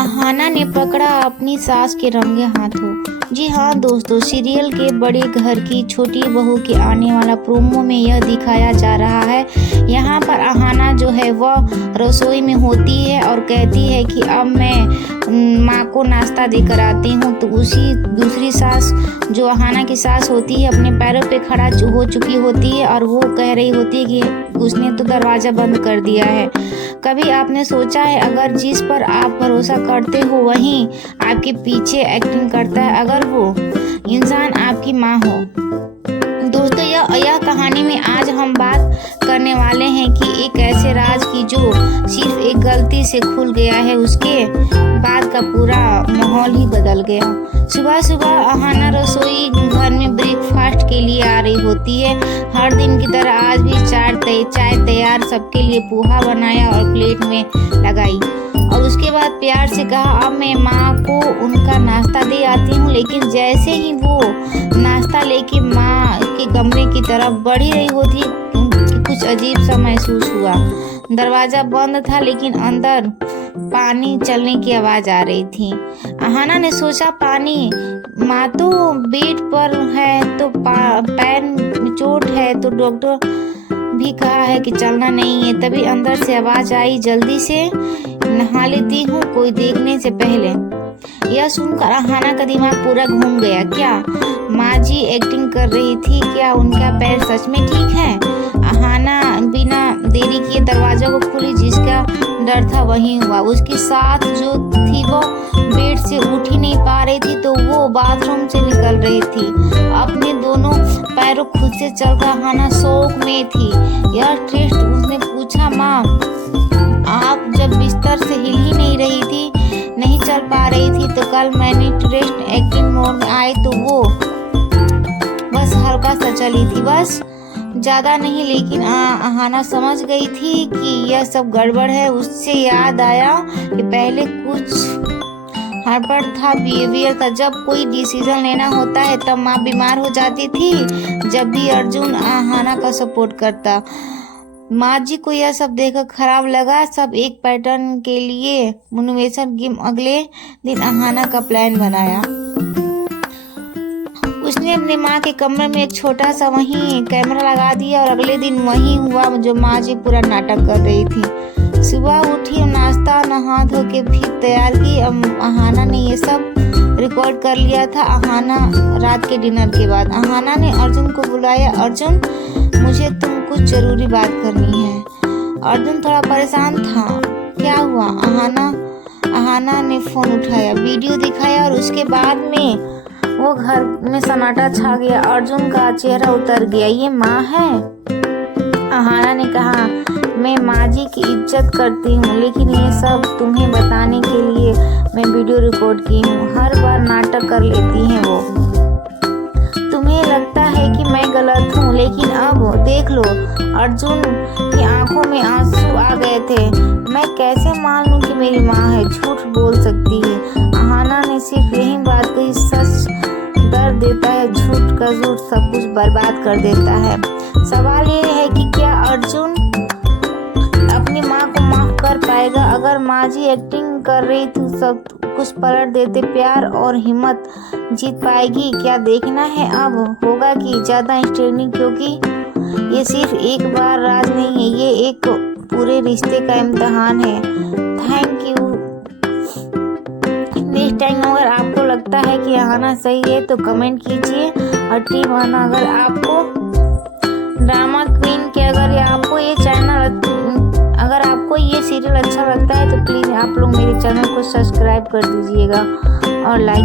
अहाना ने पकड़ा अपनी सास के रंगे हाथों। जी हाँ दोस्तों, सीरियल के बड़े घर की छोटी बहू के आने वाला प्रोमो में यह दिखाया जा रहा है। यहाँ पर अहाना जो है वह रसोई में होती है और कहती है कि अब मैं माँ को नाश्ता देकर आती हूँ। तो उसी दूसरी सास जो अहाना की सास होती है अपने पैरों पे खड़ा हो चुकी होती है और वो कह रही होती है कि उसने तो दरवाज़ा बंद कर दिया है। कभी आपने सोचा है, अगर जिस पर आप भरोसा करते हो वहीं आपके पीछे एक्टिंग करता है, अगर वो इंसान आपकी माँ हो। दोस्तों यह कहानी में आज हम बात करने वाले हैं कि एक ऐसे राज की जो सिर्फ एक गलती से खुल गया है, उसके बाद का पूरा माहौल ही बदल गया। सुबह सुबह अहाना रसोई घर में ब्रेकफास्ट के लिए आ रही होती है। हर दिन की तरह आज भी चाय तैयार, सबके लिए पोहा बनाया और प्लेट में लगाई और उसके बाद प्यार से कहा, अब मैं माँ को उनका नाश्ता दे आती हूँ। लेकिन जैसे ही वो नाश्ता लेके माँ के कमरे की तरफ बढ़ी रही होती कि कुछ अजीब सा महसूस हुआ। दरवाज़ा बंद था लेकिन अंदर पानी चलने की आवाज़ आ रही थी। अहाना ने सोचा, पानी, माँ तो बेड पर है, तो पैर में चोट है, तो डॉक्टर भी कहा है कि चलना नहीं है। तभी अंदर से आवाज़ आई, जल्दी से नहा लेती हूँ कोई देखने से पहले। यह सुनकर अहाना का दिमाग पूरा घूम गया। क्या माँ जी एक्टिंग कर रही थी? क्या उनका पैर सच में ठीक है? अहाना बिना देरी किए दरवाजा को खोली। जिसका डर था वही हुआ। उसकी साथ जो थी वो बेड से उठ ही नहीं पा रही थी, तो वो बाथरूम से निकल रही थी। अपने दोनों पैरों खुद से चलकर अहाना शौक में थी। यह टेस्ट उसने पूछा, माँ आप जब बिस्तर से हिल ही नहीं रही थी, नहीं चल पा रही थी, तो कल मैंने टेस्ट एक्टिंग मोड में आई तो वो बस हल्का सा चली थी, बस ज़्यादा नहीं। लेकिन अहाना समझ गई थी कि यह सब गड़बड़ है। उससे याद आया कि पहले कुछ हड़बड़ था, बिहेवियर था। जब कोई डिसीजन लेना होता है तब माँ बीमार हो जाती थी, जब भी अर्जुन अहाना का सपोर्ट करता। माँ जी को यह सब देखकर खराब लगा। सब एक पैटर्न के लिए मोटिवेशन गेम। अगले दिन अहाना का प्लान बनाया। उसने अपने माँ के कमरे में एक छोटा सा वहीं कैमरा लगा दिया और अगले दिन वहीं हुआ जो माँ जी पूरा नाटक कर रही थी। सुबह उठी, नाश्ता नहा धो के फिर तैयार की। अहाना ने ये सब रिकॉर्ड कर लिया था। अहाना रात के डिनर के बाद अहाना ने अर्जुन को बुलाया। अर्जुन, मुझे तुम कुछ जरूरी बात करनी है। अर्जुन थोड़ा परेशान था। क्या हुआ? अहाना ने फोन उठाया, वीडियो दिखाया और उसके बाद में वो घर में सन्नाटा छा गया। अर्जुन का चेहरा उतर गया। ये माँ है? अहाना ने कहा, मैं माँ जी की इज्जत करती हूँ, लेकिन ये सब तुम्हें बताने के लिए मैं वीडियो रिकॉर्ड की हूँ। हर बार नाटक कर लेती हैं वो। तुम्हें लगता है कि मैं गलत हूँ, लेकिन अब देख लो। अर्जुन की आंखों में आंसू आ गए थे। मैं कैसे मान लूँ कि मेरी माँ है? झूठ बोल सकती है। अहाना ने सिर्फ यही बात कही, सच दर्द देता है, झूठ का झूठ सब कुछ बर्बाद कर देता है। सवाल ये है कि क्या अर्जुन अपनी माँ को माफ कर पाएगा? अगर माँ जी एक्टिंग कर रही तो सब कुछ पलट देते, प्यार और हिम्मत जीत पाएगी क्या? देखना है अब होगा कि ज़्यादा इंटरेस्टिंग, क्योंकि ये सिर्फ एक बार राज नहीं है, ये एक पूरे रिश्ते का इम्तिहान है। Thank you. नेक्स्ट टाइम अगर आपको लगता है कि अहाना सही है तो कमेंट कीजिए। और टीम अहाना, अगर आपको ड्रामा क्वीन के अगर आपको ये सीरियल अच्छा लगता है तो प्लीज़ आप लोग मेरे चैनल को सब्सक्राइब कर दीजिएगा और लाइक